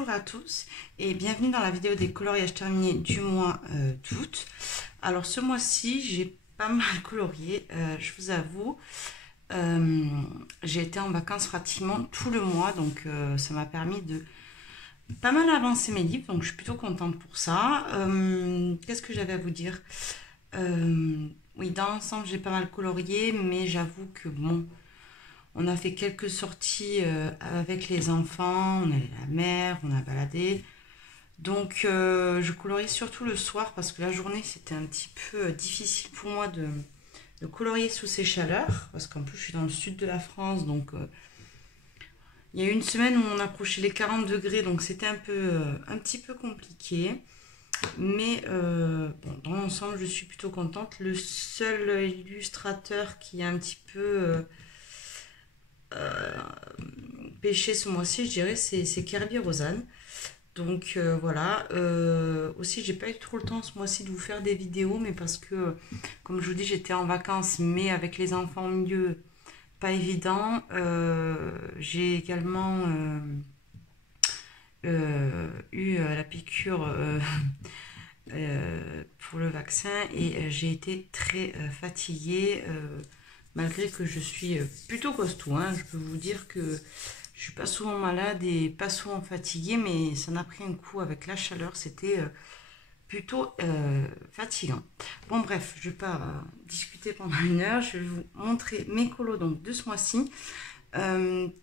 Bonjour à tous et bienvenue dans la vidéo des coloriages terminés du mois d'août. Alors ce mois-ci j'ai pas mal colorié, je vous avoue. J'ai été en vacances pratiquement tout le mois, donc ça m'a permis de pas mal avancer mes livres, donc je suis plutôt contente pour ça. Qu'est-ce que j'avais à vous dire? Oui, dans l'ensemble j'ai pas mal colorié, mais j'avoue que bon... On a fait quelques sorties avec les enfants, on allait à la mer, on a baladé. Donc je colorie surtout le soir parce que la journée c'était un petit peu difficile pour moi de colorier sous ces chaleurs. Parce qu'en plus je suis dans le sud de la France, donc il y a eu une semaine où on approchait les 40 degrés, donc c'était un petit peu compliqué. Mais bon, dans l'ensemble je suis plutôt contente. Le seul illustrateur qui est un petit peu... pêché ce mois-ci, je dirais, c'est Kirby Rosanne. Donc voilà. Aussi, j'ai pas eu trop le temps ce mois-ci de vous faire des vidéos, mais parce que, comme je vous dis, j'étais en vacances, mais avec les enfants au milieu, pas évident. J'ai également eu la piqûre pour le vaccin et j'ai été très fatiguée. Malgré que je suis plutôt costaud, hein, je peux vous dire que je suis pas souvent malade et pas souvent fatiguée, mais ça n'a pris un coup avec la chaleur, c'était plutôt fatigant. Bon bref, je vais pas discuter pendant une heure, je vais vous montrer mes colos donc, de ce mois-ci.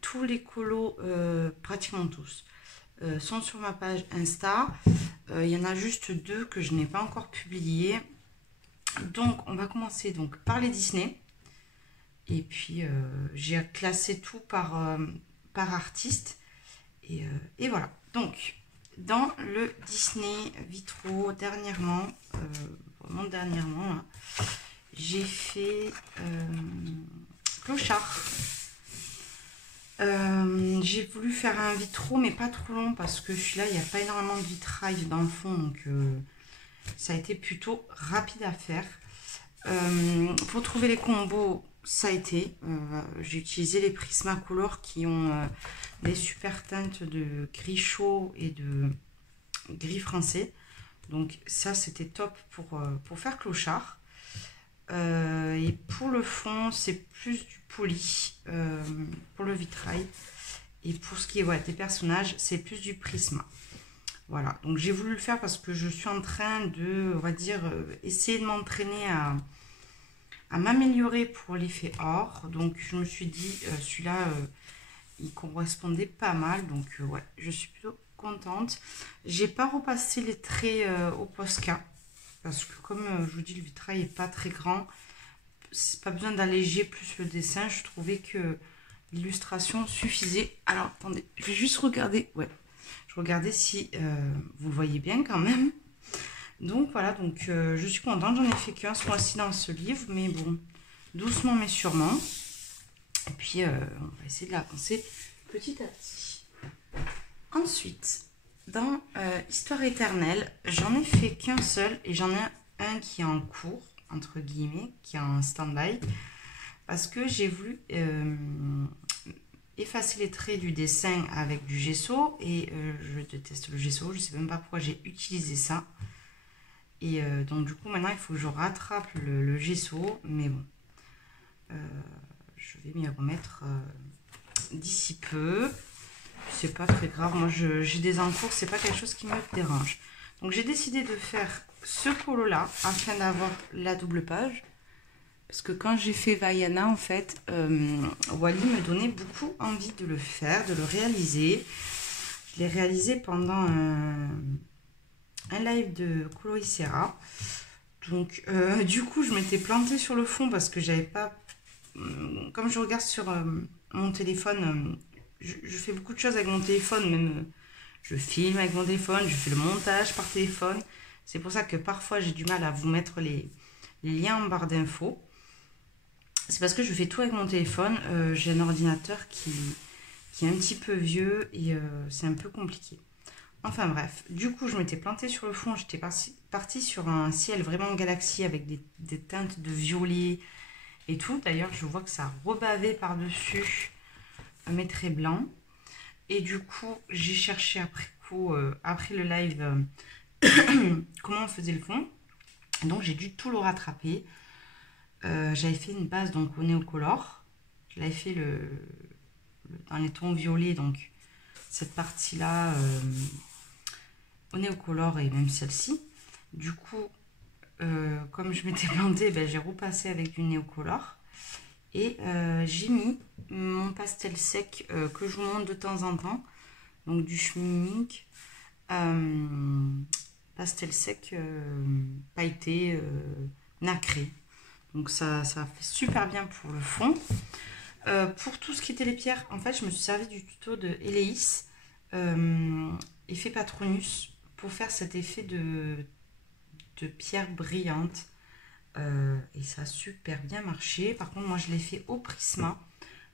Tous les colos, pratiquement tous, sont sur ma page Insta. Il y en a juste deux que je n'ai pas encore publiés. Donc on va commencer donc, par les Disney. Et puis, j'ai classé tout par artiste. Et voilà. Donc, dans le Disney Vitro, dernièrement, vraiment dernièrement, j'ai fait Clochard. J'ai voulu faire un vitro, mais pas trop long, parce que celui-là, il n'y a pas énormément de vitrail dans le fond. Donc, ça a été plutôt rapide à faire. Pour trouver les combos, ça a été, j'ai utilisé les Prismacolor qui ont des super teintes de gris chaud et de gris français. Donc ça c'était top pour faire Clochard. Et pour le fond c'est plus du poli pour le vitrail. Et pour ce qui est des personnages c'est plus du Prisma. Voilà, donc j'ai voulu le faire parce que je suis en train de, on va dire, essayer de m'entraîner à m'améliorer pour l'effet or. Donc je me suis dit celui-là il correspondait pas mal, donc ouais, je suis plutôt contente. J'ai pas repassé les traits au Posca parce que comme je vous dis le vitrail est pas très grand, c'est pas besoin d'alléger plus le dessin. Je trouvais que l'illustration suffisait. Alors attendez, je vais juste regarder, ouais, je regardais si vous le voyez bien quand même. Donc voilà, donc je suis contente, j'en ai fait qu'un ce mois-ci dans ce livre, mais bon, doucement mais sûrement. Et puis on va essayer de l'avancer petit à petit. Ensuite, dans Histoire éternelle, j'en ai fait qu'un seul et j'en ai un qui est en cours, entre guillemets, qui est en stand-by, parce que j'ai voulu effacer les traits du dessin avec du gesso et je déteste le gesso, je sais même pas pourquoi j'ai utilisé ça. Et donc du coup maintenant il faut que je rattrape le gesso, mais bon, je vais m'y remettre d'ici peu. C'est pas très grave, moi j'ai des encours, c'est pas quelque chose qui me dérange. Donc j'ai décidé de faire ce polo là afin d'avoir la double page. Parce que quand j'ai fait Vaiana en fait, Wally me donnait beaucoup envie de le faire, de le réaliser. Je l'ai réalisé pendant un live de Coloricera. Donc du coup je m'étais plantée sur le fond parce que j'avais pas, comme je regarde sur mon téléphone, je fais beaucoup de choses avec mon téléphone, même je filme avec mon téléphone, je fais le montage par téléphone. C'est pour ça que parfois j'ai du mal à vous mettre les liens en barre d'infos. C'est parce que je fais tout avec mon téléphone. J'ai un ordinateur qui est un petit peu vieux et c'est un peu compliqué. Enfin bref, du coup je m'étais plantée sur le fond, j'étais partie sur un ciel vraiment galaxie avec des teintes de violet et tout. D'ailleurs je vois que ça a rebavé par-dessus mes traits blancs. Et du coup j'ai cherché après coup, après le live, comment on faisait le fond. Donc, j'ai dû tout le rattraper. J'avais fait une base donc au Néocolor. Je l'avais fait dans les tons violets, donc cette partie-là au Néocolor et même celle-ci. Du coup, comme je m'étais plantée, ben, j'ai repassé avec du Néocolor. Et j'ai mis mon pastel sec que je vous montre de temps en temps. Donc du Schmincke pastel sec pailleté nacré. Donc ça fait super bien pour le fond. Pour tout ce qui était les pierres, en fait, je me suis servi du tuto de Eleis, effet Patronus, pour faire cet effet de pierre brillante. Et ça a super bien marché. Par contre, moi, je l'ai fait au Prisma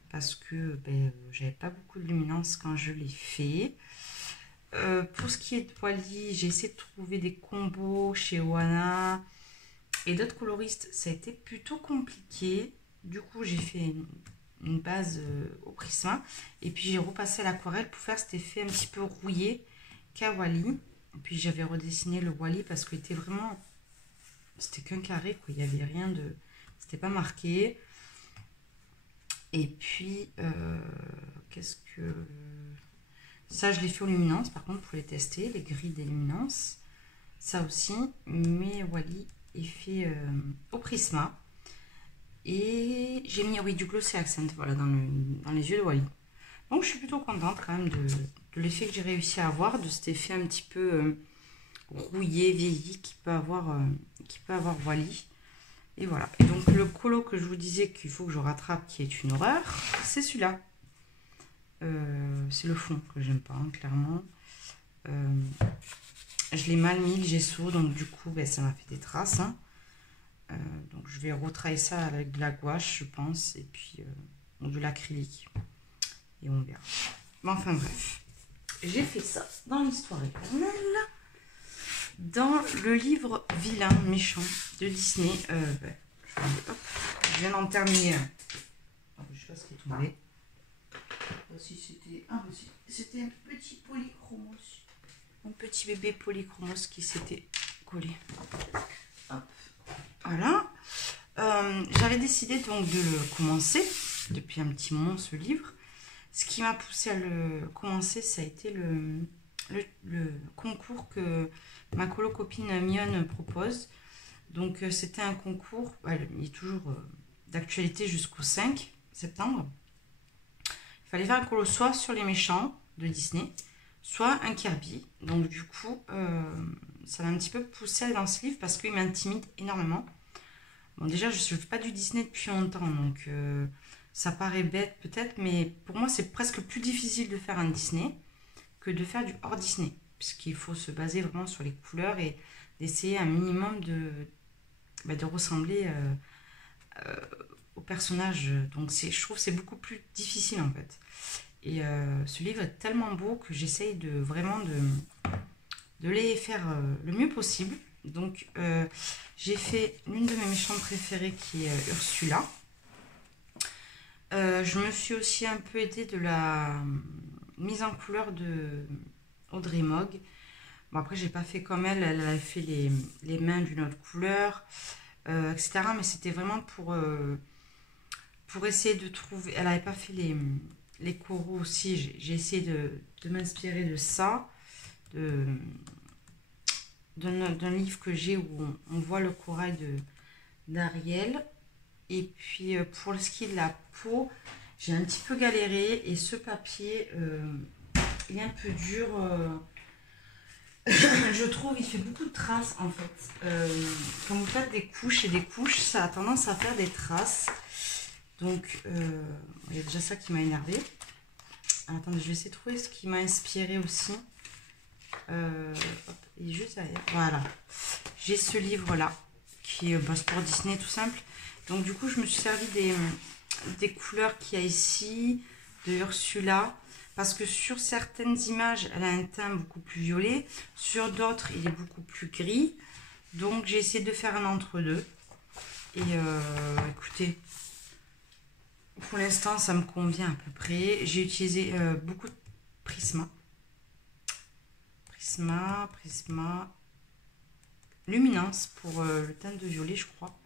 parce que j'avais pas beaucoup de luminance quand je l'ai fait. Pour ce qui est de Wally, j'ai essayé de trouver des combos chez Oana et d'autres coloristes. Ça a été plutôt compliqué. Du coup, j'ai fait une base au Prisma et puis j'ai repassé à l'aquarelle pour faire cet effet un petit peu rouillé qu'à Wally. Et puis j'avais redessiné le Wally parce qu'il était vraiment... C'était qu'un carré, quoi. Il n'y avait rien de... C'était pas marqué. Et puis, qu'est-ce que... Ça, je l'ai fait aux luminances. Par contre, pour les tester, les grilles des luminances. Ça aussi. Mais Wally est fait au Prisma. Et j'ai mis, oui, du Glossy Accent, voilà, dans les yeux de Wally. Donc, je suis plutôt contente quand même de l'effet que j'ai réussi à avoir, de cet effet un petit peu... rouillé, vieilli qui peut avoir Wally. Et voilà. Et donc le colo que je vous disais qu'il faut que je rattrape, qui est une horreur, c'est celui-là. C'est le fond que j'aime pas, hein, clairement. Je l'ai mal mis le gesso, donc du coup ça m'a fait des traces. Hein. Donc je vais retravailler ça avec de la gouache, je pense, et puis de l'acrylique. Et on verra. Mais enfin bref. J'ai fait ça dans l'histoire éternelle. Dans le livre Vilain, méchant de Disney, je viens d'en terminer. Je sais pas ce qui est tombé. C'était un petit polychromos. Un petit bébé polychromos qui s'était collé. Hop. Voilà. J'avais décidé donc de le commencer depuis un petit moment, ce livre. Ce qui m'a poussé à le commencer, ça a été le concours que ma colo-copine Mionne propose. Donc c'était un concours, il est toujours d'actualité jusqu'au 5 septembre. Il fallait faire un colo soit sur les méchants de Disney, soit un Kirby. Donc du coup, ça m'a un petit peu poussé à aller dans ce livre parce qu'il m'intimide énormément. Bon, déjà, je ne fais pas du Disney depuis longtemps, donc ça paraît bête peut-être, mais pour moi, c'est presque plus difficile de faire un Disney que de faire du hors Disney, puisqu'il faut se baser vraiment sur les couleurs et d'essayer un minimum de ressembler au personnage. Donc je trouve que c'est beaucoup plus difficile en fait. Et ce livre est tellement beau que j'essaye vraiment de les faire le mieux possible. Donc j'ai fait l'une de mes méchantes préférées qui est Ursula. Je me suis aussi un peu aidée de la mise en couleur de Audrey Mogg. Bon, après, j'ai pas fait comme elle. Elle a fait les mains d'une autre couleur, etc. Mais c'était vraiment pour essayer de trouver... Elle n'avait pas fait les coraux aussi. J'ai essayé de m'inspirer de ça, d'un livre que j'ai où on voit le corail d'Ariel. Et puis pour ce qui est de la peau, j'ai un petit peu galéré et ce papier il est un peu dur. Je trouve il fait beaucoup de traces en fait. Quand vous faites des couches et des couches, ça a tendance à faire des traces. Donc il y a déjà ça qui m'a énervé. Attendez, je vais essayer de trouver ce qui m'a inspiré aussi. Hop, il est juste derrière. Voilà. J'ai ce livre là qui est pour Disney tout simple. Donc du coup je me suis servi des couleurs qu'il y a ici, de Ursula, parce que sur certaines images elle a un teint beaucoup plus violet, sur d'autres il est beaucoup plus gris, donc j'ai essayé de faire un entre-deux. Et écoutez, pour l'instant ça me convient à peu près. J'ai utilisé beaucoup de Prisma. Prisma Luminance pour le teint de violet, je crois.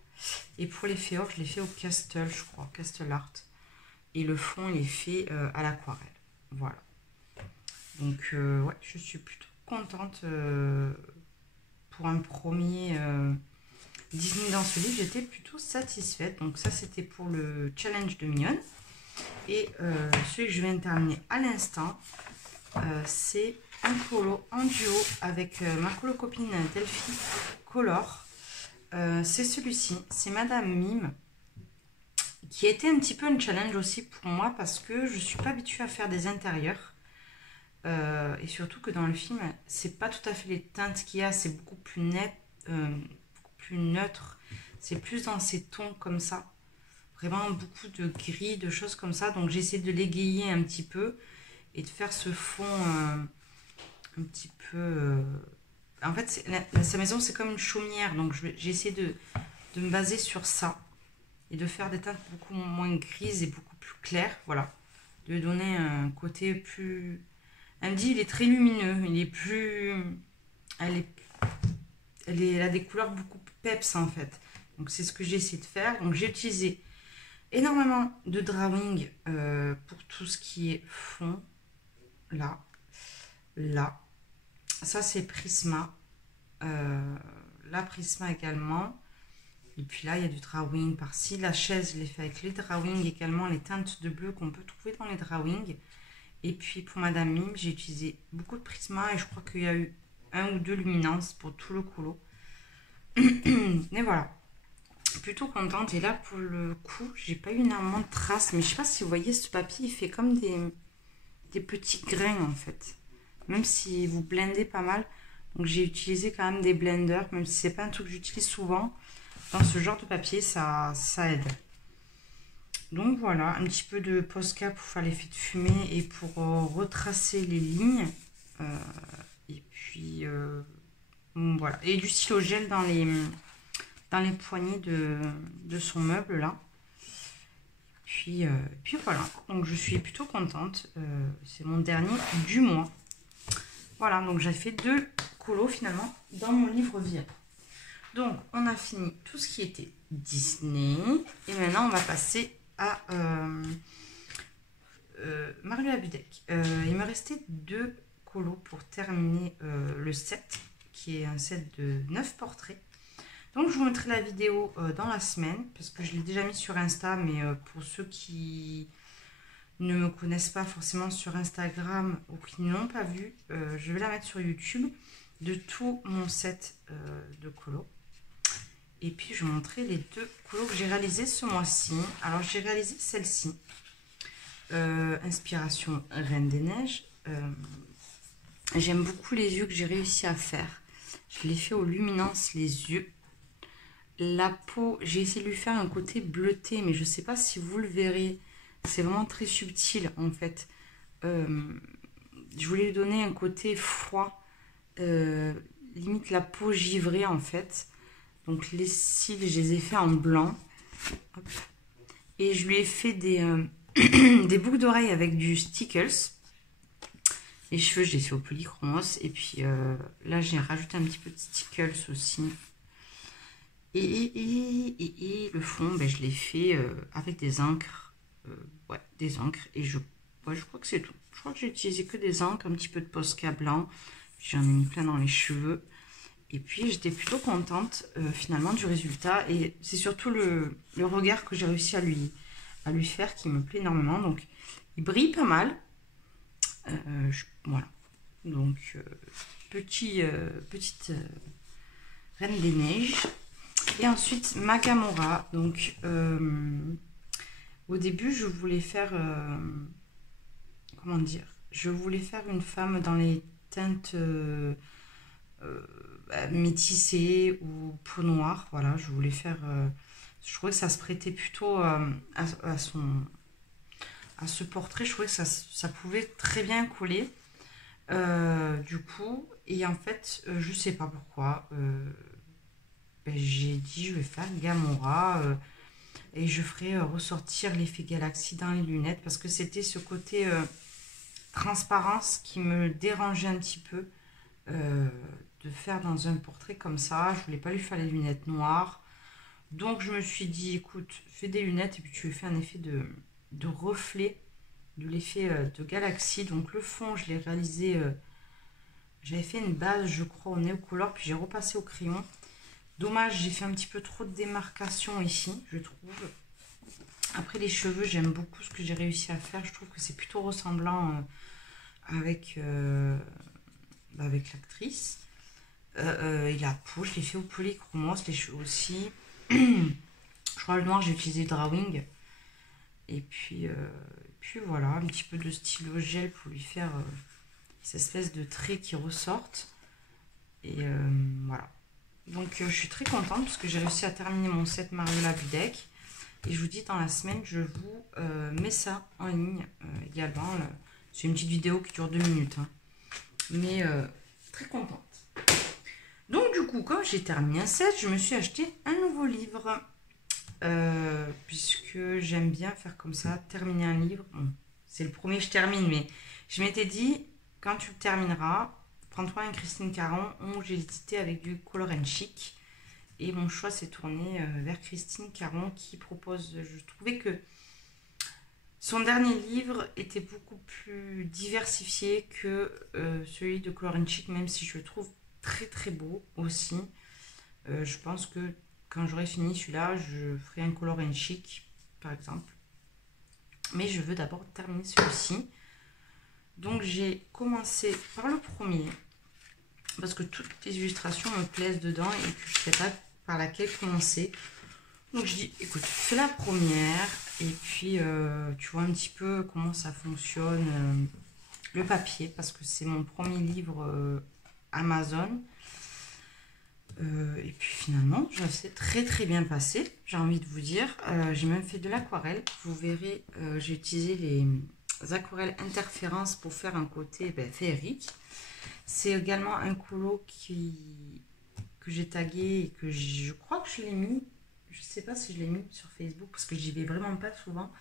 Et pour les féors, je l'ai fait au Castle, je crois, Castle Art. Et le fond, il est fait à l'aquarelle. Voilà. Donc, ouais, je suis plutôt contente pour un premier Disney dans ce livre. J'étais plutôt satisfaite. Donc, ça, c'était pour le challenge de Mignonne. Et celui que je viens de terminer à l'instant, c'est un colo en duo avec ma colo copine Delphi Color. C'est celui-ci, c'est Madame Mime, qui a été un petit peu un challenge aussi pour moi parce que je ne suis pas habituée à faire des intérieurs. Et surtout que dans le film, c'est pas tout à fait les teintes qu'il y a, c'est beaucoup plus net, beaucoup plus neutre. C'est plus dans ces tons comme ça. Vraiment beaucoup de gris, de choses comme ça. Donc j'essaie de l'égayer un petit peu et de faire ce fond un petit peu... En fait, sa maison, c'est comme une chaumière. Donc j'ai essayé de me baser sur ça et de faire des teintes beaucoup moins grises et beaucoup plus claires. Voilà. De donner un côté plus... Elle me dit il est très lumineux. Il est plus... Elle a des couleurs beaucoup plus peps en fait. Donc c'est ce que j'ai essayé de faire. Donc j'ai utilisé énormément de drawing pour tout ce qui est fond. Là. Ça c'est Prisma. Là Prisma également. Et puis là il y a du drawing par-ci. La chaise je l'ai fait avec les drawing également. Les teintes de bleu qu'on peut trouver dans les drawing. Et puis pour Madame Mime j'ai utilisé beaucoup de Prisma. Et je crois qu'il y a eu 1 ou 2 luminances pour tout le colo. Et voilà. Plutôt contente. Et là pour le coup j'ai pas eu énormément de traces, mais je sais pas si vous voyez ce papier, il fait comme des petits grains en fait, même si vous blendez pas mal. Donc j'ai utilisé quand même des blenders, même si c'est pas un truc que j'utilise souvent. Dans ce genre de papier ça aide. Donc voilà, un petit peu de Posca pour faire l'effet de fumée et pour retracer les lignes. Et puis voilà, et du stylo gel dans les poignées de son meuble là. Puis voilà, donc je suis plutôt contente. C'est mon dernier du mois. Voilà, donc j'ai fait 2 colos finalement dans mon livre vierge. Donc on a fini tout ce qui était Disney. Et maintenant on va passer à Marie Abudek. Il me restait 2 colos pour terminer le set, qui est un set de 9 portraits. Donc je vous mettrai la vidéo dans la semaine, parce que je l'ai déjà mis sur Insta, mais pour ceux qui ne me connaissent pas forcément sur Instagram ou qui ne l'ont pas vu, je vais la mettre sur YouTube de tout mon set de colos. Et puis je vais vous montrer les 2 colos que j'ai réalisés ce mois-ci. Alors j'ai réalisé celle-ci, inspiration Reine des Neiges. J'aime beaucoup les yeux que j'ai réussi à faire. Je l'ai fait aux luminances les yeux. La peau, j'ai essayé de lui faire un côté bleuté, mais je ne sais pas si vous le verrez. C'est vraiment très subtil en fait. Je voulais lui donner un côté froid, limite la peau givrée en fait. Donc les cils, je les ai fait en blanc. Hop. Et je lui ai fait des boucles d'oreilles avec du Stickles. Les cheveux, je les ai fait au polychromos. Et puis là, j'ai rajouté un petit peu de Stickles aussi. Et le fond, ben, je l'ai fait avec des encres. Ouais, des encres. Et je crois que c'est tout. Je crois que j'ai utilisé que des encres, un petit peu de Posca blanc. J'en ai mis plein dans les cheveux. Et puis, j'étais plutôt contente finalement du résultat. Et c'est surtout le regard que j'ai réussi à lui faire qui me plaît énormément. Donc, il brille pas mal. Voilà. Donc, petite Reine des Neiges. Et ensuite, ma Gamora. Donc, au début, je voulais faire... comment dire? Je voulais faire une femme dans les teintes métissées ou peau noire. Voilà, je voulais faire... je trouvais que ça se prêtait plutôt à ce portrait. Je trouvais que ça pouvait très bien coller. Du coup, et en fait, je sais pas pourquoi... j'ai dit je vais faire Gamora et je ferai ressortir l'effet galaxie dans les lunettes parce que c'était ce côté transparence qui me dérangeait un petit peu de faire dans un portrait comme ça. Je voulais pas lui faire les lunettes noires. Donc je me suis dit, écoute, fais des lunettes et puis tu lui fais un effet de reflet, de l'effet de galaxie. Donc le fond, je l'ai réalisé, j'avais fait une base, je crois, au Neocolor, puis j'ai repassé au crayon. Dommage, j'ai fait un petit peu trop de démarcation ici, je trouve. Après les cheveux, j'aime beaucoup ce que j'ai réussi à faire. Je trouve que c'est plutôt ressemblant avec l'actrice. Et la peau, je l'ai fait au polychromos, les cheveux aussi. Je crois le noir, j'ai utilisé le drawing. Et puis voilà, un petit peu de stylo gel pour lui faire cette espèce de traits qui ressortent. Et voilà. Donc je suis très contente parce que j'ai réussi à terminer mon set Mariola Budek. Et je vous dis, dans la semaine, je vous mets ça en ligne également. C'est une petite vidéo qui dure 2 minutes. Hein. Mais très contente. Donc du coup, comme j'ai terminé un set, je me suis acheté un nouveau livre. Puisque j'aime bien faire comme ça, terminer un livre. Bon, c'est le premier que je termine, mais je m'étais dit, quand tu le termineras, prends-toi un Christine Caron, où j'ai hésité avec du Color and Chic. Et mon choix s'est tourné vers Christine Caron qui propose, je trouvais que son dernier livre était beaucoup plus diversifié que celui de Color and Chic, même si je le trouve très très beau aussi. Je pense que quand j'aurai fini celui-là, je ferai un Color and Chic par exemple. Mais je veux d'abord terminer celui-ci. Donc j'ai commencé par le premier parce que toutes les illustrations me plaisent dedans et que je ne sais pas par laquelle commencer. Donc je dis, écoute, fais la première et puis tu vois un petit peu comment ça fonctionne, le papier, parce que c'est mon premier livre Amazon. Et puis finalement, ça s'est très très bien passé, j'ai envie de vous dire. J'ai même fait de l'aquarelle. Vous verrez, j'ai utilisé les aquarelles interférences pour faire un côté féerique. C'est également un colo que j'ai tagué et que je crois que je l'ai mis. Je sais pas si je l'ai mis sur Facebook parce que j'y vais vraiment pas souvent.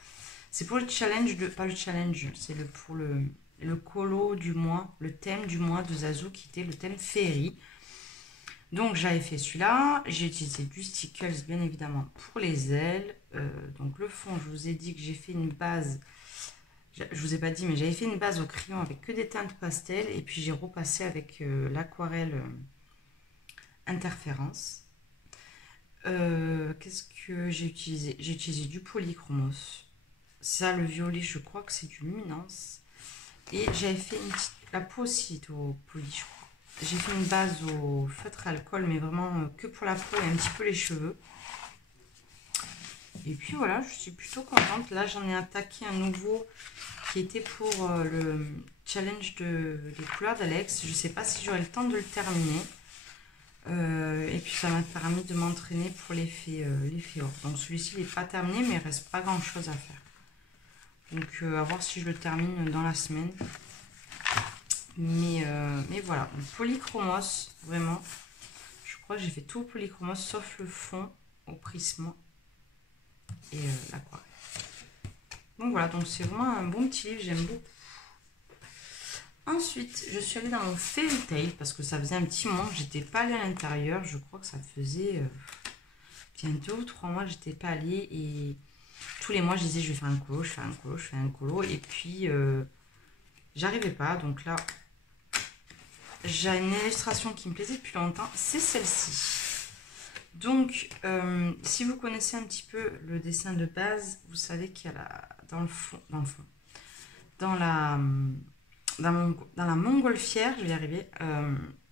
C'est pour le challenge pas le challenge, c'est pour le colo du mois, le thème du mois de Zazu qui était le thème féerie. Donc j'avais fait celui-là, j'ai utilisé du Stickles bien évidemment pour les ailes. Donc le fond, je vous ai dit que j'ai fait une base, je vous ai pas dit, mais j'avais fait une base au crayon avec que des teintes pastel et puis j'ai repassé avec l'aquarelle interférence. Qu'est-ce que j'ai utilisé? J'ai utilisé du polychromos. Ça, le violet, je crois que c'est du luminance. Et j'avais fait la peau aussi au poly, je crois. J'ai fait une base au feutre alcool, mais vraiment que pour la peau et un petit peu les cheveux. Et puis voilà, je suis plutôt contente. Là, j'en ai attaqué un nouveau qui était pour le challenge des couleurs d'Alex. Je ne sais pas si j'aurai le temps de le terminer. Et puis ça m'a permis de m'entraîner pour l'effet or. Donc celui-ci il n'est pas terminé, mais il reste pas grand chose à faire. Donc à voir si je le termine dans la semaine. Mais voilà, le polychromos, vraiment, je crois que j'ai fait tout au polychromos sauf le fond au prisme et l'aquarelle. Donc voilà, donc c'est vraiment un bon petit livre, j'aime beaucoup. Ensuite, je suis allée dans mon Fairy Tail parce que ça faisait un petit moment que j'étais pas allée à l'intérieur. Je crois que ça faisait bien 2 ou 3 mois que j'étais pas allée et tous les mois je disais je vais faire un colo, je fais un colo, je fais un colo et puis j'arrivais pas. Donc là, j'ai une illustration qui me plaisait depuis longtemps, c'est celle-ci. Donc, si vous connaissez un petit peu le dessin de base, vous savez qu'il y a dans la montgolfière, je vais y arriver,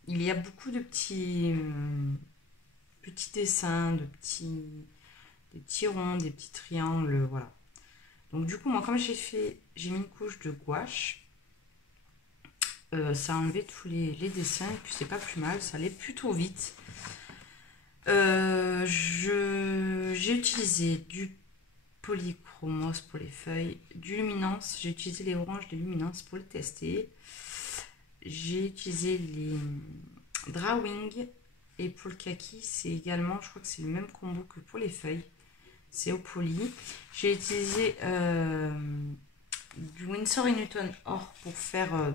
il y a beaucoup de petits dessins, des petits ronds, des petits triangles, voilà. Donc du coup, moi, comme j'ai mis une couche de gouache, ça a enlevé tous les dessins, et puis c'est pas plus mal, ça allait plutôt vite. J'ai utilisé du polychromos pour les feuilles, du luminance, j'ai utilisé les oranges de luminance pour le tester, j'ai utilisé les drawing et pour le kaki c'est également, je crois que c'est le même combo que pour les feuilles, c'est au poly. J'ai utilisé du Winsor & Newton or pour faire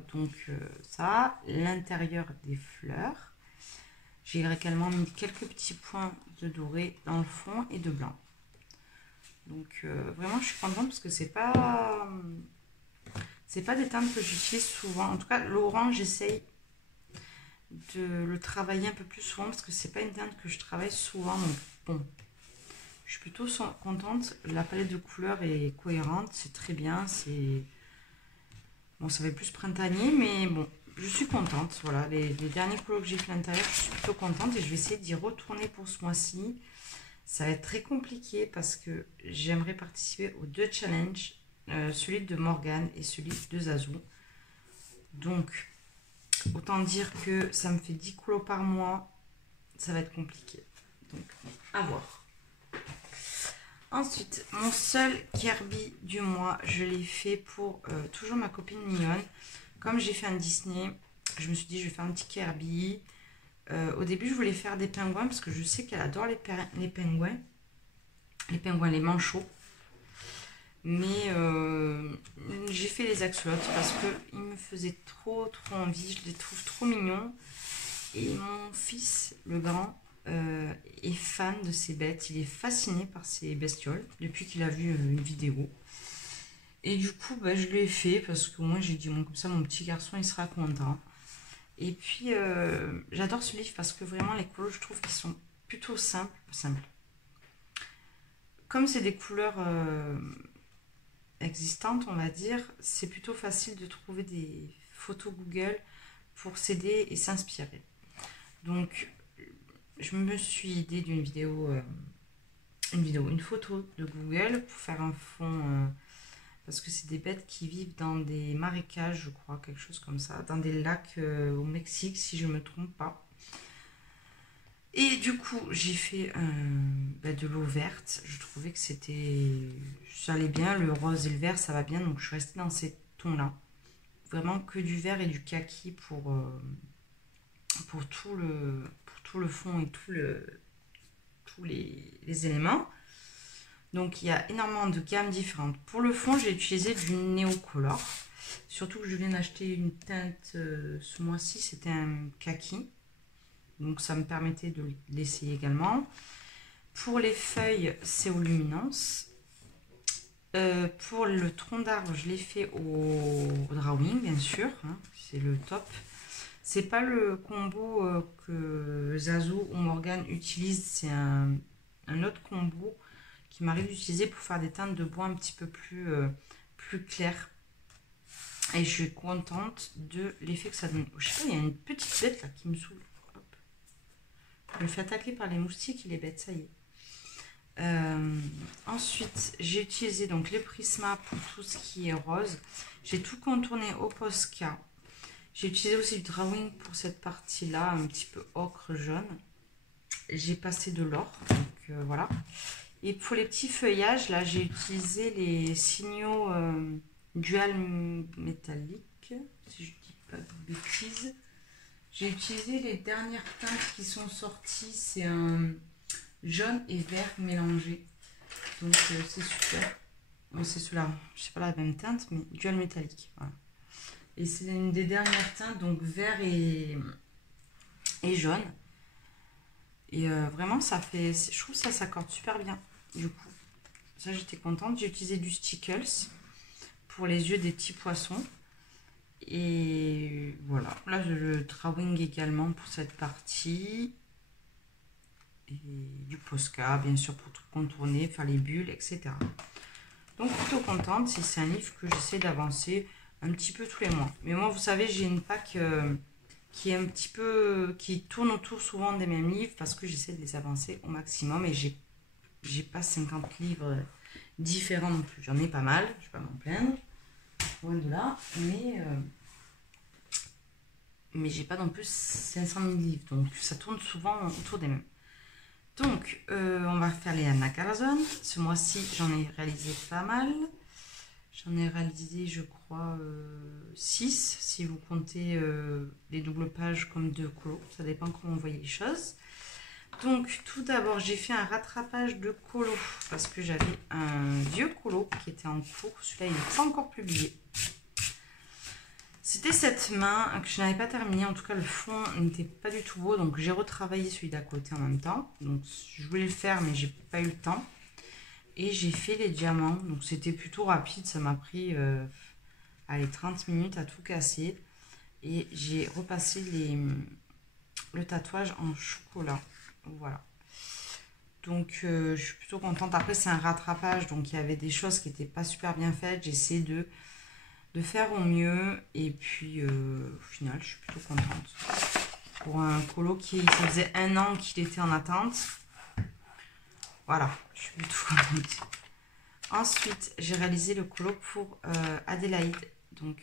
ça, l'intérieur des fleurs. J'ai également mis quelques petits points de doré dans le fond et de blanc. Donc vraiment je suis contente parce que c'est pas des teintes que j'utilise souvent. En tout cas l'orange j'essaye de le travailler un peu plus souvent parce que c'est pas une teinte que je travaille souvent. Donc bon, je suis plutôt contente. La palette de couleurs est cohérente, c'est très bien. C'est bon, ça fait plus printanier, mais bon, je suis contente. Voilà, les derniers couleurs que j'ai fait à l'intérieur, je suis plutôt contente et je vais essayer d'y retourner pour ce mois-ci. Ça va être très compliqué parce que j'aimerais participer aux deux challenges, celui de Morgane et celui de Zazou. Donc, autant dire que ça me fait 10 couleurs par mois, ça va être compliqué. Donc, à voir. Ensuite, mon seul Kirby du mois, je l'ai fait pour toujours ma copine mignonne. Comme j'ai fait un Disney, je me suis dit je vais faire un petit Kirby. Au début, je voulais faire des pingouins parce que je sais qu'elle adore les pingouins. Les manchots. Mais j'ai fait les axolotes parce qu'ils me faisaient trop envie. Je les trouve trop mignons. Et mon fils, le grand, est fan de ces bêtes. Il est fasciné par ces bestioles depuis qu'il a vu une vidéo. Et du coup, bah, je l'ai fait parce que moi j'ai dit, bon, comme ça mon petit garçon il sera content. Et puis, j'adore ce livre parce que vraiment les couleurs, je trouve qu'ils sont plutôt simples. Comme c'est des couleurs existantes, on va dire, c'est plutôt facile de trouver des photos Google pour s'aider et s'inspirer. Donc, je me suis aidée d'une vidéo, une photo de Google pour faire un fond, parce que c'est des bêtes qui vivent dans des marécages, je crois, quelque chose comme ça, dans des lacs au Mexique, si je ne me trompe pas. Et du coup, j'ai fait de l'eau verte. Je trouvais que ça allait bien. Le rose et le vert, ça va bien. Donc, je suis restée dans ces tons-là. Vraiment que du vert et du kaki pour tout le fond et tous les éléments. Donc, il y a énormément de gammes différentes. Pour le fond, j'ai utilisé du Neocolor. Surtout que je viens d'acheter une teinte ce mois-ci. C'était un kaki. Donc ça me permettait de l'essayer également. Pour les feuilles, c'est aux luminances. Pour le tronc d'arbre, je l'ai fait au drawing, bien sûr. Hein, c'est le top. C'est pas le combo que Zazou ou Morgane utilisent. C'est un autre combo qui m'arrive d'utiliser pour faire des teintes de bois un petit peu plus claires. Et je suis contente de l'effet que ça donne. Je sais pas, il y a une petite bête là qui me saoule. Je me fais attaquer par les moustiques, il est bête, ça y est. Ensuite, j'ai utilisé donc les Prisma pour tout ce qui est rose. J'ai tout contourné au Posca. J'ai utilisé aussi du drawing pour cette partie-là, un petit peu ocre jaune. J'ai passé de l'or, donc voilà. Et pour les petits feuillages, là, j'ai utilisé les signaux dual métalliques, si je dis pas de bêtises. J'ai utilisé les dernières teintes qui sont sorties, c'est un jaune et vert mélangé. Donc c'est super. Bon, c'est celui-là, je sais pas la même teinte, mais dual métallique. Voilà. Et c'est une des dernières teintes, donc vert et jaune. Et vraiment, ça fait, je trouve que ça s'accorde super bien. Du coup, ça j'étais contente. J'ai utilisé du Stickles pour les yeux des petits poissons. Et voilà, là le drawing également pour cette partie. Et du Posca, bien sûr, pour tout contourner, faire les bulles, etc. Donc plutôt contente, c'est un livre que j'essaie d'avancer un petit peu tous les mois. Mais moi, vous savez, j'ai une pack qui est un petit peu, qui tourne autour souvent des mêmes livres parce que j'essaie de les avancer au maximum et j'ai pas 50 livres différents non plus. J'en ai pas mal, je vais pas m'en plaindre, loin de là, mais j'ai pas non plus 500 000 livres, donc ça tourne souvent autour des mêmes. Donc, on va faire les Anna Carzon. Ce mois-ci, j'en ai réalisé pas mal. J'en ai réalisé, je crois, 6, si vous comptez les doubles pages comme 2 colos. Ça dépend comment vous voyez les choses. Donc, tout d'abord, j'ai fait un rattrapage de colo parce que j'avais un vieux colo qui était en cours. Celui-là, il n'est pas encore publié. C'était cette main que je n'avais pas terminée. En tout cas, le fond n'était pas du tout beau. Donc, j'ai retravaillé celui d'à côté en même temps. Donc, je voulais le faire, mais j'ai pas eu le temps. Et j'ai fait les diamants. Donc, c'était plutôt rapide. Ça m'a pris allez, 30 minutes à tout casser. Et j'ai repassé le tatouage en chocolat. Voilà. Donc, je suis plutôt contente. Après, c'est un rattrapage. Donc, il y avait des choses qui n'étaient pas super bien faites. J'ai essayé de faire au mieux. Et puis, au final, je suis plutôt contente. Pour un colo qui, ça faisait 1 an qu'il était en attente. Voilà, je suis plutôt contente. Ensuite, j'ai réalisé le colo pour Adélaïde. Donc,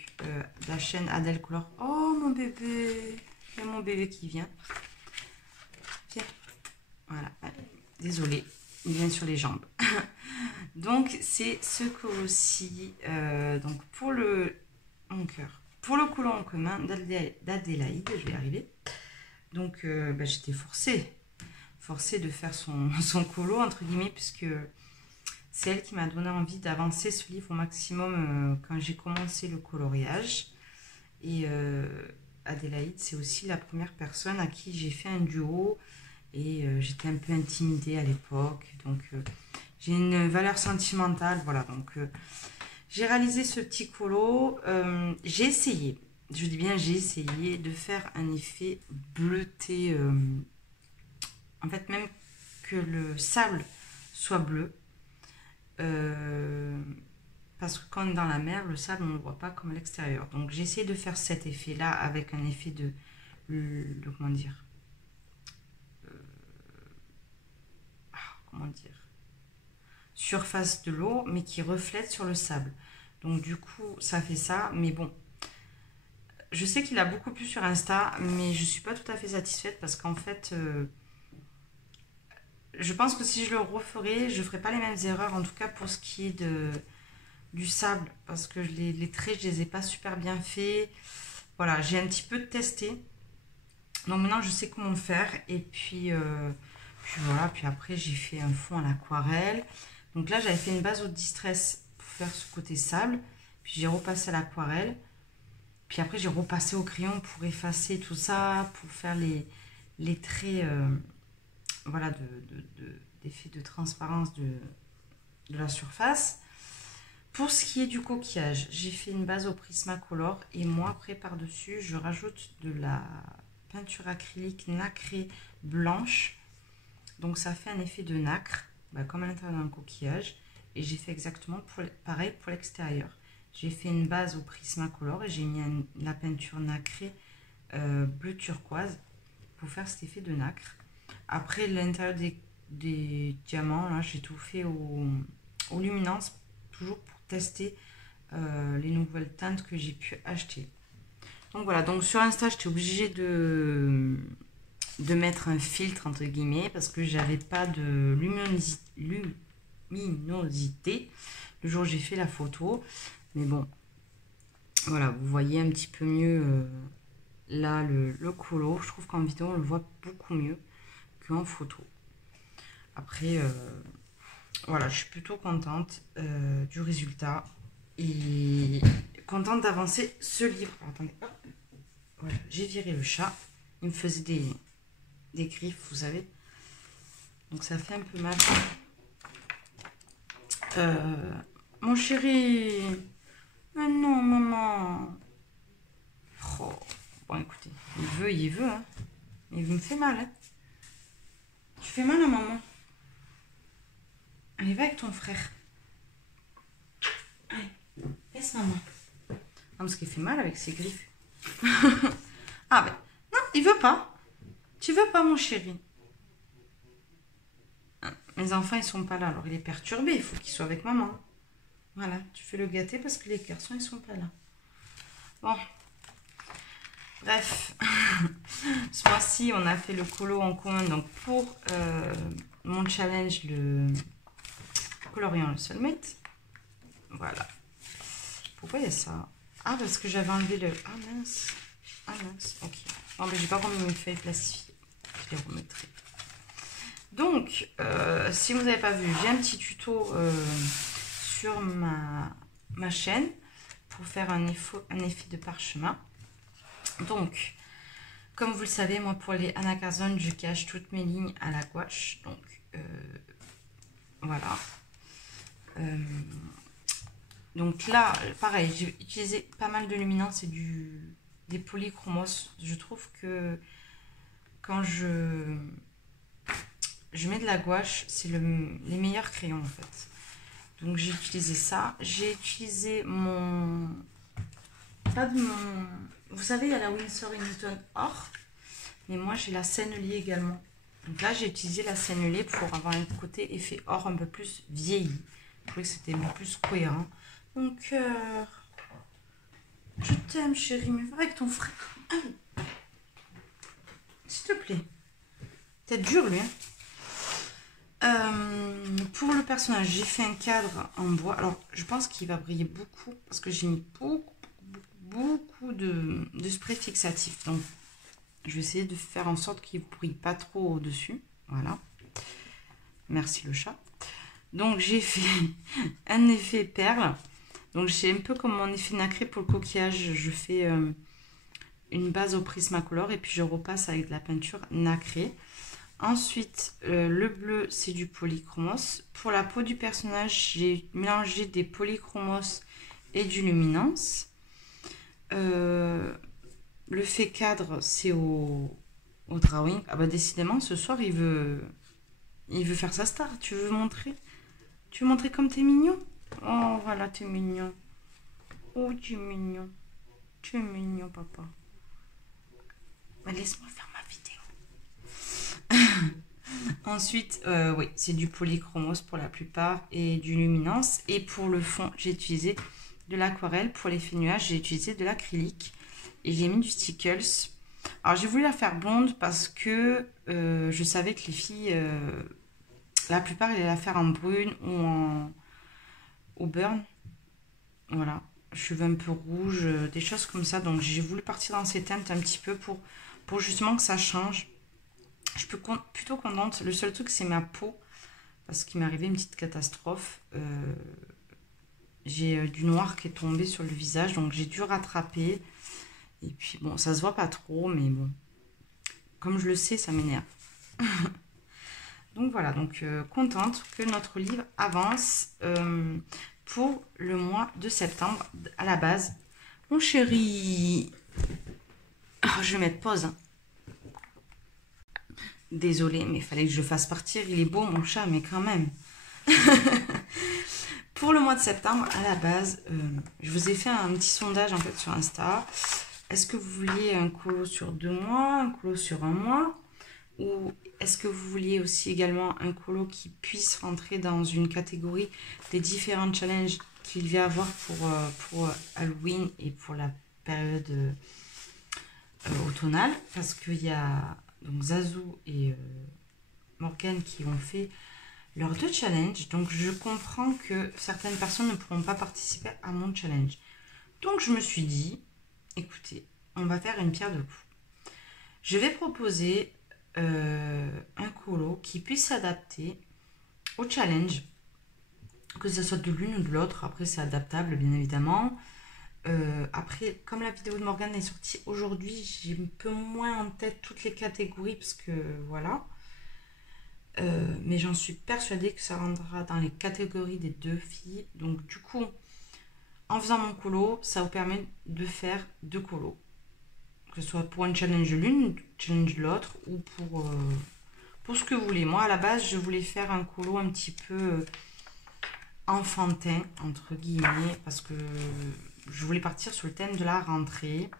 la chaîne Adèle Color. Oh, mon bébé! Il y a mon bébé qui vient. Viens. Voilà. Désolée, il vient sur les jambes. Donc, c'est ce colo-ci. Donc, pour mon cœur. Pour le colo en commun d'Adélaïde, je vais y arriver. Donc, j'étais forcée de faire son colo, entre guillemets, puisque c'est elle qui m'a donné envie d'avancer ce livre au maximum quand j'ai commencé le coloriage. Et Adélaïde, c'est aussi la première personne à qui j'ai fait un duo. Et j'étais un peu intimidée à l'époque. Donc, j'ai une valeur sentimentale. Voilà, donc j'ai réalisé ce petit colo. J'ai essayé, je dis bien j'ai essayé de faire un effet bleuté. En fait, même que le sable soit bleu. Parce que quand on est dans la mer, le sable, on ne le voit pas comme à l'extérieur. Donc, j'ai essayé de faire cet effet-là avec un effet de comment dire, surface de l'eau, mais qui reflète sur le sable. Donc, du coup, ça fait ça. Mais bon, je sais qu'il a beaucoup plu sur Insta, mais je ne suis pas tout à fait satisfaite parce qu'en fait, je pense que si je le referais, je ne ferais pas les mêmes erreurs, en tout cas pour ce qui est du sable, parce que les traits, je les ai pas super bien faits. Voilà, j'ai un petit peu testé. Donc maintenant, je sais comment faire. Et puis voilà, puis après, j'ai fait un fond à l'aquarelle. Donc là, j'avais fait une base au distress pour faire ce côté sable. Puis j'ai repassé à l'aquarelle. Puis après, j'ai repassé au crayon pour effacer tout ça, pour faire les traits, voilà, d'effet de transparence de la surface. Pour ce qui est du coquillage, j'ai fait une base au Prismacolor et moi après par-dessus, je rajoute de la peinture acrylique nacrée blanche. Donc ça fait un effet de nacre, comme à l'intérieur d'un coquillage. Et j'ai fait exactement pareil pour l'extérieur. J'ai fait une base au Prismacolor et j'ai mis la peinture nacrée bleu turquoise pour faire cet effet de nacre. Après l'intérieur des diamants, là j'ai tout fait au luminance, toujours pour tester les nouvelles teintes que j'ai pu acheter. Donc voilà, donc sur Insta j'étais obligée de mettre un filtre entre guillemets parce que j'avais pas de luminosité le jour où j'ai fait la photo. Mais bon, voilà, vous voyez un petit peu mieux là le colo. Je trouve qu'en vidéo on le voit beaucoup mieux qu'en photo. Après, voilà, je suis plutôt contente du résultat et contente d'avancer ce livre. Alors, attendez, hop. Voilà, j'ai viré le chat. Il me faisait des griffes, vous savez. Donc ça fait un peu mal. Mon chéri. Mais non, maman. Oh. Bon, écoutez, il veut, hein. Il me fait mal, hein. Tu fais mal à maman. Allez, va avec ton frère. Allez, laisse maman. Non, parce qu'il fait mal avec ses griffes. Ah ben, non, il veut pas. Tu veux pas, mon chéri? Mes enfants, ils sont pas là, alors il est perturbé. Il faut qu'il soit avec maman. Voilà, tu fais le gâter parce que les garçons, ils sont pas là. Bon. Bref. Ce mois-ci, on a fait le colo en commun. Donc, pour mon challenge, le coloriant le soulmate. Voilà. Pourquoi il y a ça? Ah, parce que j'avais enlevé le... Ah, mince. Ah, mince. Ok. Bon, mais j'ai pas remis mes feuilles plastifiées. Je les remettrai. Donc, si vous n'avez pas vu, j'ai un petit tuto sur ma chaîne pour faire un effet de parchemin. Donc, comme vous le savez, moi pour les anacarzones, je cache toutes mes lignes à la gouache. Donc, voilà. Donc là, pareil, j'ai utilisé pas mal de luminance et des polychromos. Je trouve que quand je mets de la gouache, c'est les meilleurs crayons en fait. Donc j'ai utilisé ça. J'ai utilisé mon... Vous savez, il y a la Winsor & Newton or, mais moi j'ai la Sennelier également. Donc là j'ai utilisé la Sennelier pour avoir un côté effet or un peu plus vieilli. Je trouvais que c'était un peu plus cohérent. Mon cœur, je t'aime chérie, mais va avec ton frère. S'il te plaît. T'es dur lui. Pour le personnage, j'ai fait un cadre en bois. Alors je pense qu'il va briller beaucoup parce que j'ai mis beaucoup de spray fixatif. Donc je vais essayer de faire en sorte qu'il ne brille pas trop au-dessus. Voilà. Merci le chat. Donc j'ai fait un effet perle. Donc j'ai un peu comme mon effet nacré pour le coquillage. Je fais une base au Prismacolor et puis je repasse avec de la peinture nacrée. Ensuite, le bleu, c'est du polychromos. Pour la peau du personnage, j'ai mélangé des polychromos et du luminance. Le fait cadre, c'est au drawing. Ah bah décidément, ce soir, il veut faire sa star. Tu veux montrer comme t'es mignon? Oh, voilà, t'es mignon. Oh, tu es mignon. Tu es mignon, papa. Mais laisse-moi faire ma vidéo. Ensuite, oui, c'est du polychromos pour la plupart et du luminance. Et pour le fond, j'ai utilisé de l'aquarelle. Pour l'effet nuage, j'ai utilisé de l'acrylique. Et j'ai mis du stickles. Alors, j'ai voulu la faire blonde parce que je savais que les filles, la plupart, ils allaient la faire en brune ou au burn. Voilà, cheveux un peu rouges, des choses comme ça. Donc, j'ai voulu partir dans ces teintes un petit peu pour justement que ça change. Je suis plutôt contente. Le seul truc, c'est ma peau. Parce qu'il m'est arrivé une petite catastrophe. J'ai du noir qui est tombé sur le visage. Donc, j'ai dû rattraper. Et puis, bon, ça se voit pas trop. Mais bon, comme je le sais, ça m'énerve. Donc, voilà. Donc, contente que notre livre avance pour le mois de septembre à la base. Mon chéri. Oh, je vais mettre pause. Hein. Désolée, mais il fallait que je le fasse partir. Il est beau, mon chat, mais quand même. Pour le mois de septembre, à la base, je vous ai fait un petit sondage en fait sur Insta. Est-ce que vous vouliez un colo sur 2 mois, un colo sur 1 mois? Ou est-ce que vous vouliez aussi également un colo qui puisse rentrer dans une catégorie des différents challenges qu'il va y avoir pour Halloween et pour la période automnale? Parce qu'il y a donc Zazou et Morgane qui ont fait leurs 2 challenges. Donc je comprends que certaines personnes ne pourront pas participer à mon challenge. Donc je me suis dit, écoutez, on va faire une pierre de coups. Je vais proposer un colo qui puisse s'adapter au challenge, que ce soit de l'une ou de l'autre. Après c'est adaptable bien évidemment. Après, comme la vidéo de Morgane est sortie aujourd'hui, j'ai un peu moins en tête toutes les catégories parce que voilà. Mais j'en suis persuadée que ça rentrera dans les catégories des 2 filles. Donc du coup, en faisant mon colo, ça vous permet de faire 2 colos. Que ce soit pour un challenge de l'une, challenge de l'autre ou pour ce que vous voulez. Moi, à la base, je voulais faire un colo un petit peu enfantin, entre guillemets, parce que je voulais partir sur le thème de la rentrée.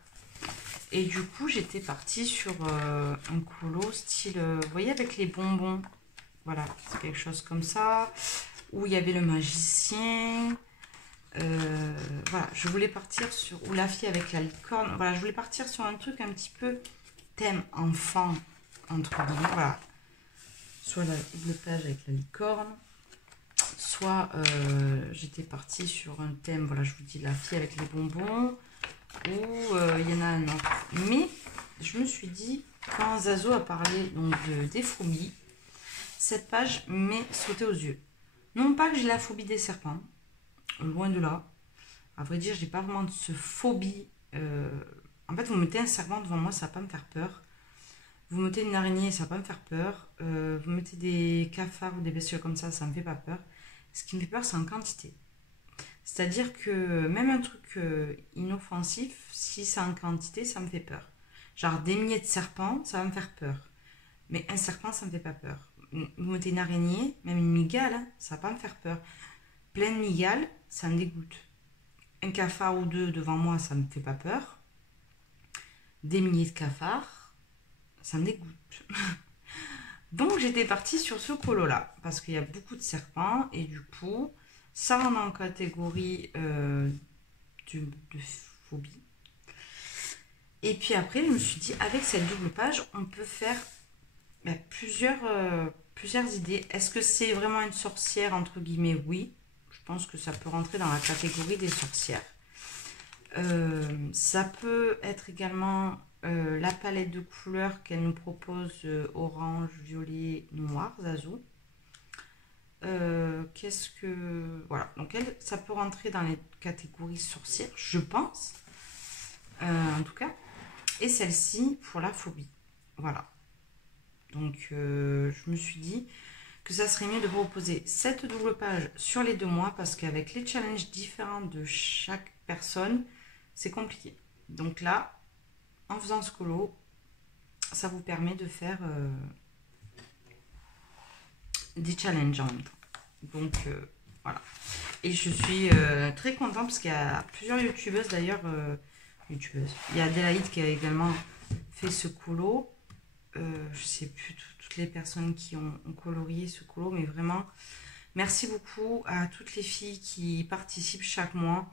Et du coup, j'étais partie sur un colo style, vous voyez, avec les bonbons. Voilà, c'est quelque chose comme ça. Où il y avait le magicien. Voilà, je voulais partir sur... Ou la fille avec la licorne. Voilà, je voulais partir sur un truc un petit peu thème enfant, entre guillemets. Voilà. Soit la double plage avec la licorne. Soit j'étais partie sur un thème, voilà, je vous dis la fille avec les bonbons. Ou il y en a un autre. Mais je me suis dit, quand Zazo a parlé donc, des fourmis, cette page m'est sautée aux yeux. Non pas que j'ai la phobie des serpents, loin de là. À vrai dire, j'ai pas vraiment de ce phobie. En fait, vous mettez un serpent devant moi, ça va pas me faire peur. Vous mettez une araignée, ça va pas me faire peur. Vous mettez des cafards ou des bestioles comme ça me fait pas peur. Ce qui me fait peur, c'est en quantité. C'est-à-dire que même un truc inoffensif, si c'est en quantité, ça me fait peur. Genre des milliers de serpents, ça va me faire peur. Mais un serpent, ça me fait pas peur. Vous mettez une araignée, même une mygale, hein, ça va pas me faire peur. Plein de mygales, ça me dégoûte. Un cafard ou deux devant moi, ça me fait pas peur. Des milliers de cafards, ça me dégoûte. Donc j'étais partie sur ce colo-là, parce qu'il y a beaucoup de serpents, et du coup, ça rentre en catégorie de phobie. Et puis après, je me suis dit, avec cette double page, on peut faire plusieurs idées. Est-ce que c'est vraiment une sorcière, entre guillemets? Oui, je pense que ça peut rentrer dans la catégorie des sorcières. Ça peut être également la palette de couleurs qu'elle nous propose, orange, violet, noir, Zazo. Qu'est-ce que... Voilà, donc elle, ça peut rentrer dans les catégories sorcières, je pense. En tout cas. Et celle-ci pour la phobie. Voilà. Donc, je me suis dit que ça serait mieux de proposer cette double page sur les 2 mois parce qu'avec les challenges différents de chaque personne, c'est compliqué. Donc là, en faisant ce colo, ça vous permet de faire des challenges en même temps. Donc, voilà. Et je suis très contente parce qu'il y a plusieurs youtubeuses d'ailleurs. Il y a Adélaïde qui a également fait ce colo. Je sais plus toutes les personnes qui ont colorié ce colo, mais vraiment merci beaucoup à toutes les filles qui participent chaque mois.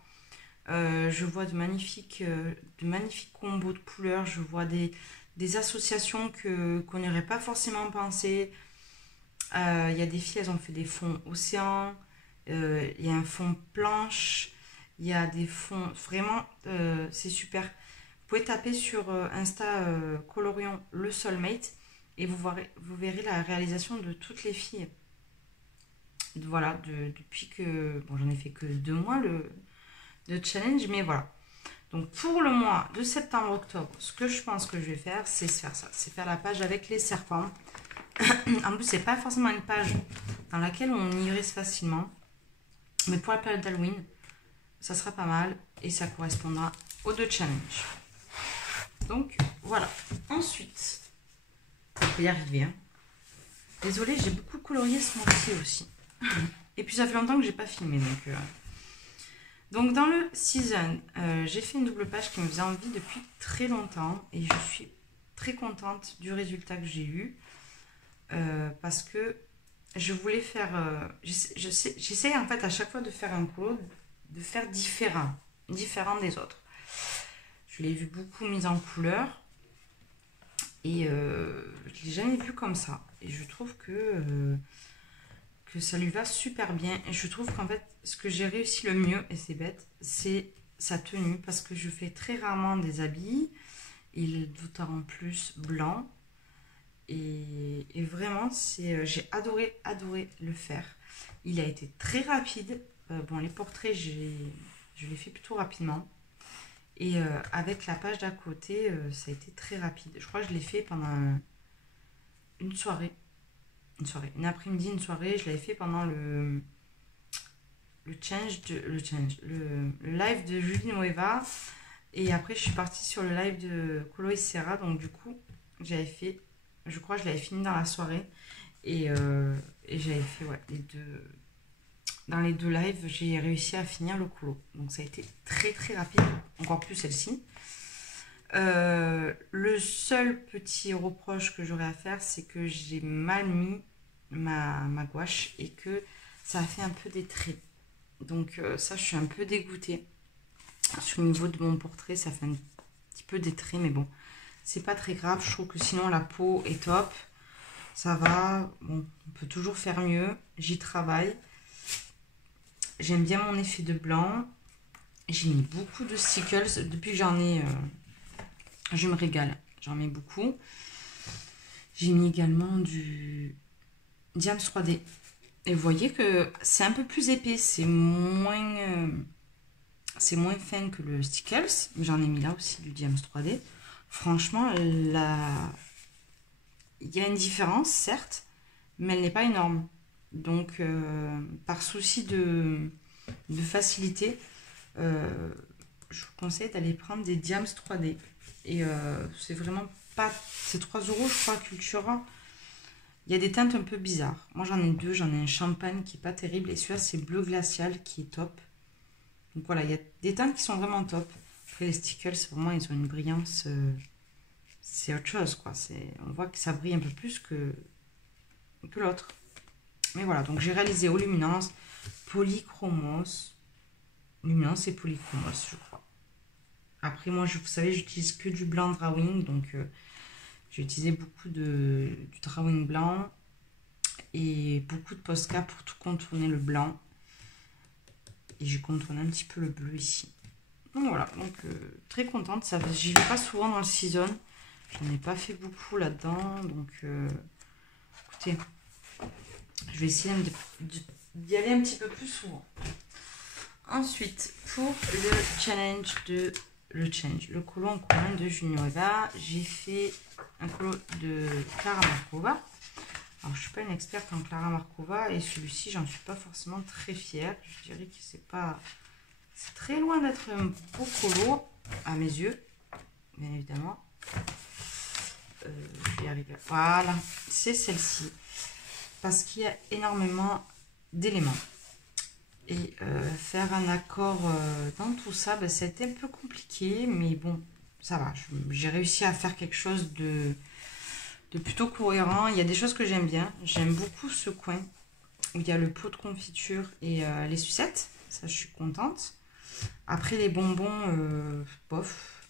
Je vois de magnifiques combos de couleurs, je vois des associations qu'on n'aurait pas forcément pensé. Il y a des filles, elles ont fait des fonds océan, il y a un fond planche, il y a des fonds, vraiment c'est super. Vous pouvez taper sur Insta Colorion le Soulmate et vous verrez la réalisation de toutes les filles. Voilà, depuis que... Bon, j'en ai fait que 2 mois de challenge, mais voilà. Donc pour le mois de septembre-octobre, ce que je pense que je vais faire, c'est faire ça. C'est faire la page avec les serpents. En plus, c'est pas forcément une page dans laquelle on irise facilement. Mais pour la période d'Halloween, ça sera pas mal et ça correspondra aux 2 challenges. Donc voilà. Ensuite, on peut y arriver. Hein. Désolée, j'ai beaucoup colorié ce mois-ci aussi. Et puis ça fait longtemps que j'ai pas filmé. Donc dans le season, j'ai fait une double page qui me faisait envie depuis très longtemps. Et je suis très contente du résultat que j'ai eu. Parce que je voulais faire... J'essaie en fait à chaque fois de faire un colo, de faire différent des autres. Je l'ai vu beaucoup mis en couleur. Et je ne l'ai jamais vu comme ça. Et je trouve que ça lui va super bien. Et je trouve qu'en fait, ce que j'ai réussi le mieux, et c'est bête, c'est sa tenue. Parce que je fais très rarement des habits. Et d'autant plus blanc. Et vraiment, j'ai adoré le faire. Il a été très rapide. Bon, les portraits, je les fais plutôt rapidement. Et avec la page d'à côté, ça a été très rapide. Je crois que je l'ai fait pendant une soirée. Une après-midi, une soirée. Je l'avais fait pendant le live de Julie Nueva. Et après, je suis partie sur le live de Colo et Serra. Donc du coup, j'avais fait... Je crois que je l'avais fini dans la soirée. Et j'avais fait les deux... Dans les 2 lives, j'ai réussi à finir le colo. Donc ça a été très très rapide. Encore plus celle-ci. Le seul petit reproche que j'aurais à faire, c'est que j'ai mal mis ma gouache et que ça a fait un peu des traits. Donc ça, je suis un peu dégoûtée. Sur le niveau de mon portrait, ça fait un petit peu des traits, mais bon, c'est pas très grave. Je trouve que sinon la peau est top. Ça va. Bon, on peut toujours faire mieux. J'y travaille. J'aime bien mon effet de blanc. J'ai mis beaucoup de stickles. Depuis que j'en ai... je me régale. J'en mets beaucoup. J'ai mis également du Diams 3D. Et vous voyez que c'est un peu plus épais, c'est moins fin que le Stickles. J'en ai mis là aussi du Diams 3D. Franchement, là, il y a une différence, certes, mais elle n'est pas énorme. Donc, par souci de facilité, je vous conseille d'aller prendre des Diams 3D. Et c'est vraiment pas... C'est 3 euros, je crois, Cultura. Il y a des teintes un peu bizarres. Moi, j'en ai deux. J'en ai un champagne qui est pas terrible. Et celui-là, c'est bleu glacial qui est top. Donc voilà, il y a des teintes qui sont vraiment top. Après, les stickers, vraiment, ils ont une brillance... c'est autre chose, quoi. On voit que ça brille un peu plus que l'autre. Mais voilà, donc j'ai réalisé au Luminance, Polychromos. Luminance et Polychromos, je crois. Après, moi, vous savez, j'utilise que du blanc drawing. Donc, j'ai utilisé beaucoup du drawing blanc. Et beaucoup de Posca pour tout contourner le blanc. Et j'ai contourné un petit peu le bleu ici. Donc voilà, donc très contente. J'y vais pas souvent dans le season. J'en ai pas fait beaucoup là-dedans. Donc écoutez, je vais essayer d'y aller un petit peu plus souvent. Ensuite, pour le challenge le colo en commun de Juniora, j'ai fait un colo de Clara Markova. Alors, je suis pas une experte en Clara Markova et celui-ci, j'en suis pas forcément très fière. Je dirais que c'est très loin d'être un beau colo à mes yeux, bien évidemment. Je vais y arriver. Voilà, c'est celle-ci parce qu'il y a énormément d'éléments et faire un accord dans tout ça, ben, c'était un peu compliqué, mais bon, ça va. J'ai réussi à faire quelque chose de plutôt cohérent. Il y a des choses que j'aime bien. J'aime beaucoup ce coin où il y a le pot de confiture et les sucettes. Ça, je suis contente. Après, les bonbons, bof.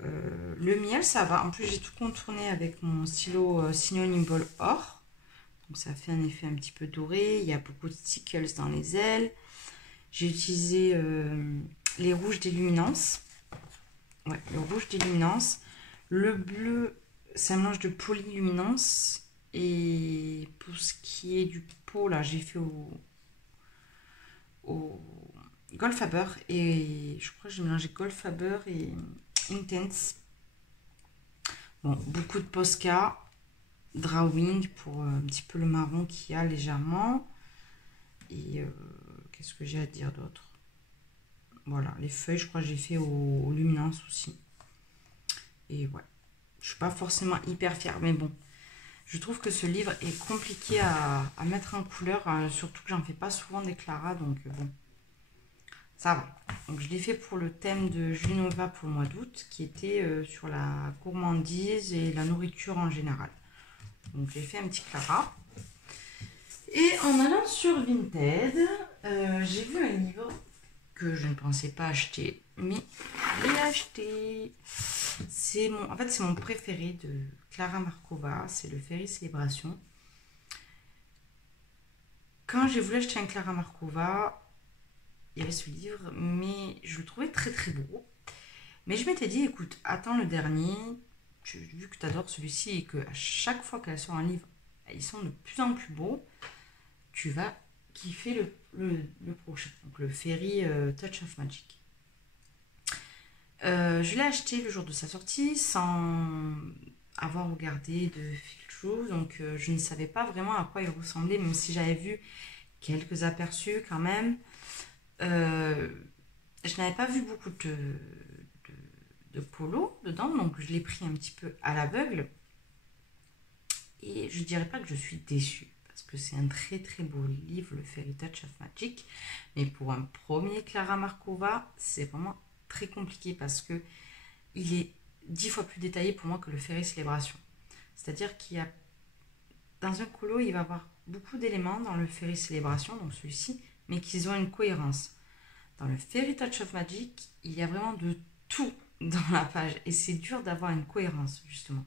Le miel, ça va. En plus, j'ai tout contourné avec mon stylo Signo Nimble Or. Donc, ça fait un effet un petit peu doré. Il y a beaucoup de stickles dans les ailes. J'ai utilisé les rouges d'illuminance. Ouais, le rouge d'illuminance. Le bleu... C'est un mélange de polyluminance. Et pour ce qui est du pot, là, j'ai fait au Goldfaber. Et je crois que j'ai mélangé Goldfaber et Intense. Bon, beaucoup de Posca. Drawing pour un petit peu le marron qu'il y a légèrement. Et qu'est-ce que j'ai à dire d'autre? Voilà, les feuilles, je crois que j'ai fait au luminance aussi. Et ouais. Je suis pas forcément hyper fière, mais bon. Je trouve que ce livre est compliqué à mettre en couleur, surtout que j'en fais pas souvent des Clara, donc bon. Ça va. Donc je l'ai fait pour le thème de Junova pour le mois d'août, qui était sur la gourmandise et la nourriture en général. Donc j'ai fait un petit Clara. Et en allant sur Vinted, j'ai vu un livre que je ne pensais pas acheter, mais je l'ai acheté. En fait, c'est mon préféré de Clara Markova, c'est le Fairy Célébration. Quand j'ai voulu acheter un Clara Markova, il y avait ce livre, mais je le trouvais très très beau. Mais je m'étais dit, écoute, attends le dernier, vu que tu adores celui-ci et qu'à chaque fois qu'elle sort un livre, ils sont de plus en plus beaux, tu vas kiffer le prochain, donc le Fairy Touch of Magic. Je l'ai acheté le jour de sa sortie sans avoir regardé de filtre, donc je ne savais pas vraiment à quoi il ressemblait, même si j'avais vu quelques aperçus quand même. Je n'avais pas vu beaucoup de polo dedans, donc je l'ai pris un petit peu à l'aveugle. Et je dirais pas que je suis déçue, parce que c'est un très très beau livre, le Fairy Touch of Magic. Mais pour un premier Clara Markova, c'est vraiment très compliqué parce que il est 10 fois plus détaillé pour moi que le Fairy Célébration. C'est-à-dire qu'il y a, dans un colo, il va y avoir beaucoup d'éléments dans le Fairy Célébration, donc celui-ci, mais qu'ils ont une cohérence. Dans le Fairy Touch of Magic, il y a vraiment de tout dans la page et c'est dur d'avoir une cohérence, justement.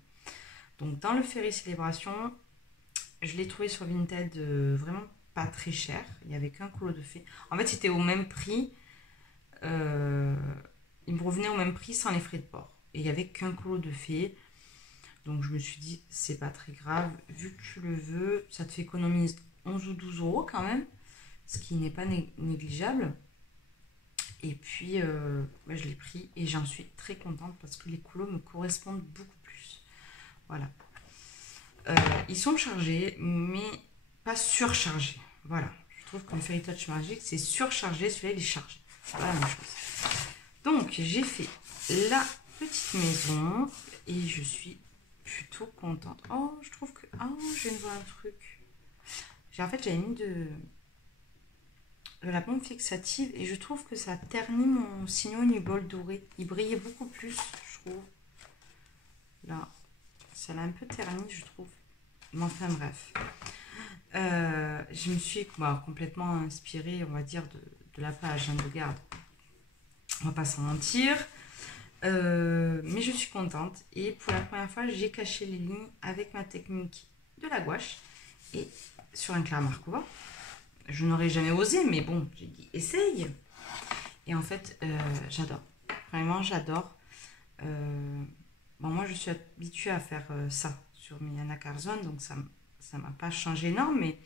Donc dans le Fairy Célébration, je l'ai trouvé sur Vinted vraiment pas très cher. Il n'y avait qu'un colo de fées. En fait, c'était au même prix. Il me revenait au même prix sans les frais de port. Et il n'y avait qu'un colo de fées. Donc je me suis dit, c'est pas très grave, vu que tu le veux, ça te fait économiser 11 ou 12 euros quand même, ce qui n'est pas négligeable. Et puis bah, je l'ai pris et j'en suis très contente parce que les colos me correspondent beaucoup plus. Voilà. Ils sont chargés, mais pas surchargés. Voilà. Je trouve que le Fairy Touch Magic, c'est surchargé, celui-là il est chargé. C'est pas la même chose. Donc j'ai fait la petite maison et je suis plutôt contente. Oh, je trouve que... Oh, je viens de voir un truc. En fait, j'avais mis de la bombe fixative et je trouve que ça ternit mon signaux du bol doré. Il brillait beaucoup plus, je trouve. Là, ça l'a un peu terni, je trouve. Mais enfin, bref. Je me suis complètement inspirée, on va dire, de la page de garde. On va pas s'en mentir. Mais je suis contente. Et pour la première fois, j'ai caché les lignes avec ma technique de la gouache. Et sur un Clara Markova. Je n'aurais jamais osé, mais bon, j'ai dit essaye. Et en fait, j'adore. Vraiment, j'adore. Bon, moi, je suis habituée à faire ça sur mes anacarzone, donc ça m'a pas changé énorme, mais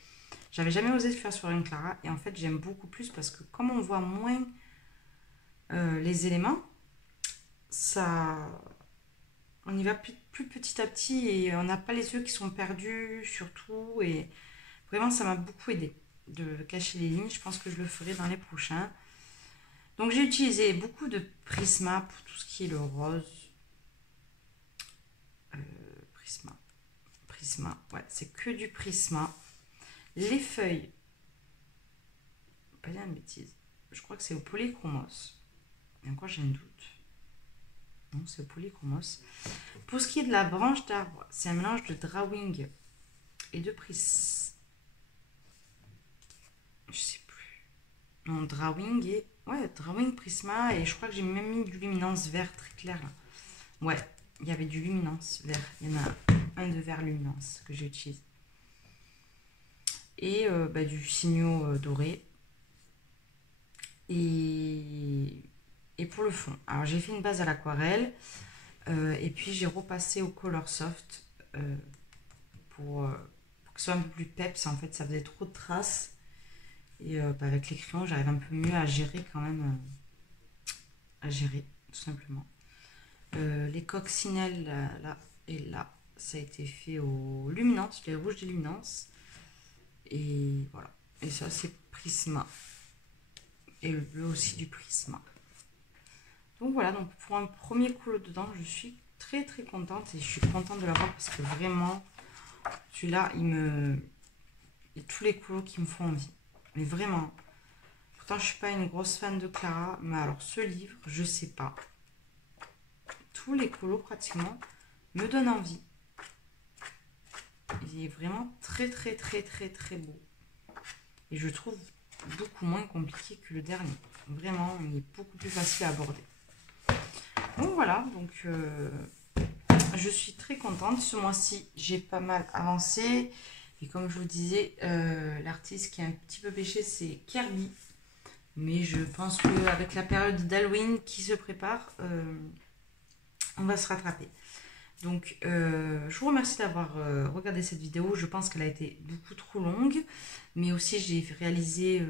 j'avais jamais osé le faire sur une Clara. Et en fait, j'aime beaucoup plus parce que comme on voit moins les éléments, on y va plus petit à petit et on n'a pas les yeux qui sont perdus surtout. Et vraiment, ça m'a beaucoup aidé de cacher les lignes. Je pense que je le ferai dans les prochains. Donc j'ai utilisé beaucoup de Prisma pour tout ce qui est le rose. Prisma, ouais, c'est que du Prisma. Les feuilles, pas dire une bêtise, je crois que c'est au polychromos. Et encore j'ai un doute. Non, c'est au polychromos. Pour ce qui est de la branche d'arbre, c'est un mélange de drawing et de Prisma. Je sais plus. Non, drawing et... Ouais, drawing, Prisma, et je crois que j'ai même mis du luminance vert très clair là. Ouais, il y avait du luminance vert. Il y en a un de vert luminance que j'ai utilisé. Et du signaux doré. Et pour le fond, alors j'ai fait une base à l'aquarelle. Et puis j'ai repassé au Color Soft pour que ce soit un peu plus peps. En fait, ça faisait trop de traces. Et avec les crayons, j'arrive un peu mieux à gérer quand même. À gérer, tout simplement. Les coccinelles, là et là, ça a été fait au luminance, les rouges de luminance. Et voilà. Et ça, c'est Prisma. Et le bleu aussi du Prisma. Donc voilà, donc pour un premier colo dedans, je suis très très contente. Et je suis contente de l'avoir parce que vraiment, celui-là, il y a tous les colos qui me font envie. Mais vraiment. Pourtant, je suis pas une grosse fan de Clara. Mais alors, ce livre, je sais pas. Tous les colos, pratiquement, me donnent envie. Il est vraiment très, très, très, très, très beau. Et je trouve beaucoup moins compliqué que le dernier. Vraiment, il est beaucoup plus facile à aborder. Donc voilà, donc je suis très contente. Ce mois-ci, j'ai pas mal avancé. Et comme je vous disais, l'artiste qui est un petit peu pêché, c'est Kirby. Mais je pense qu'avec la période d'Halloween qui se prépare, on va se rattraper. Donc, je vous remercie d'avoir regardé cette vidéo. Je pense qu'elle a été beaucoup trop longue. Mais aussi, j'ai réalisé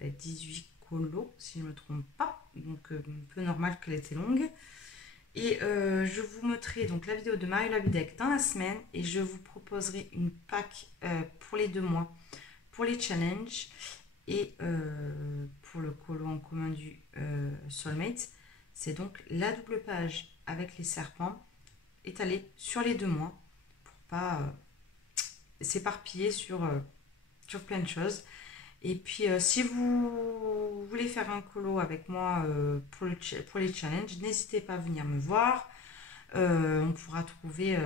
18 colos, si je ne me trompe pas. Donc, un peu normal qu'elle était longue. Et je vous mettrai donc la vidéo de Mario Labudek dans la semaine. Et je vous proposerai une pack pour les 2 mois, pour les challenges. Et pour le colo en commun du Soulmate. C'est donc la double page avec les serpents étalé sur les 2 mois pour pas s'éparpiller sur plein de choses. Et puis si vous voulez faire un colo avec moi pour les challenges, n'hésitez pas à venir me voir. On pourra trouver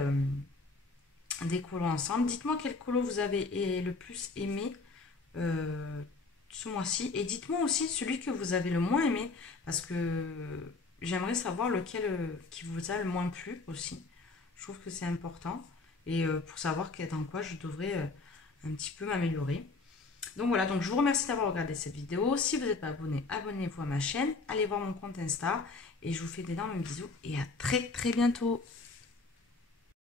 des colos ensemble. Dites-moi quel colo vous avez le plus aimé ce mois-ci, et dites-moi aussi celui que vous avez le moins aimé, parce que j'aimerais savoir lequel qui vous a le moins plu aussi. Je trouve que c'est important. Et pour savoir dans quoi je devrais un petit peu m'améliorer. Donc voilà, donc je vous remercie d'avoir regardé cette vidéo. Si vous n'êtes pas abonné, abonnez-vous à ma chaîne. Allez voir mon compte Insta. Et je vous fais d'énormes bisous et à très très bientôt.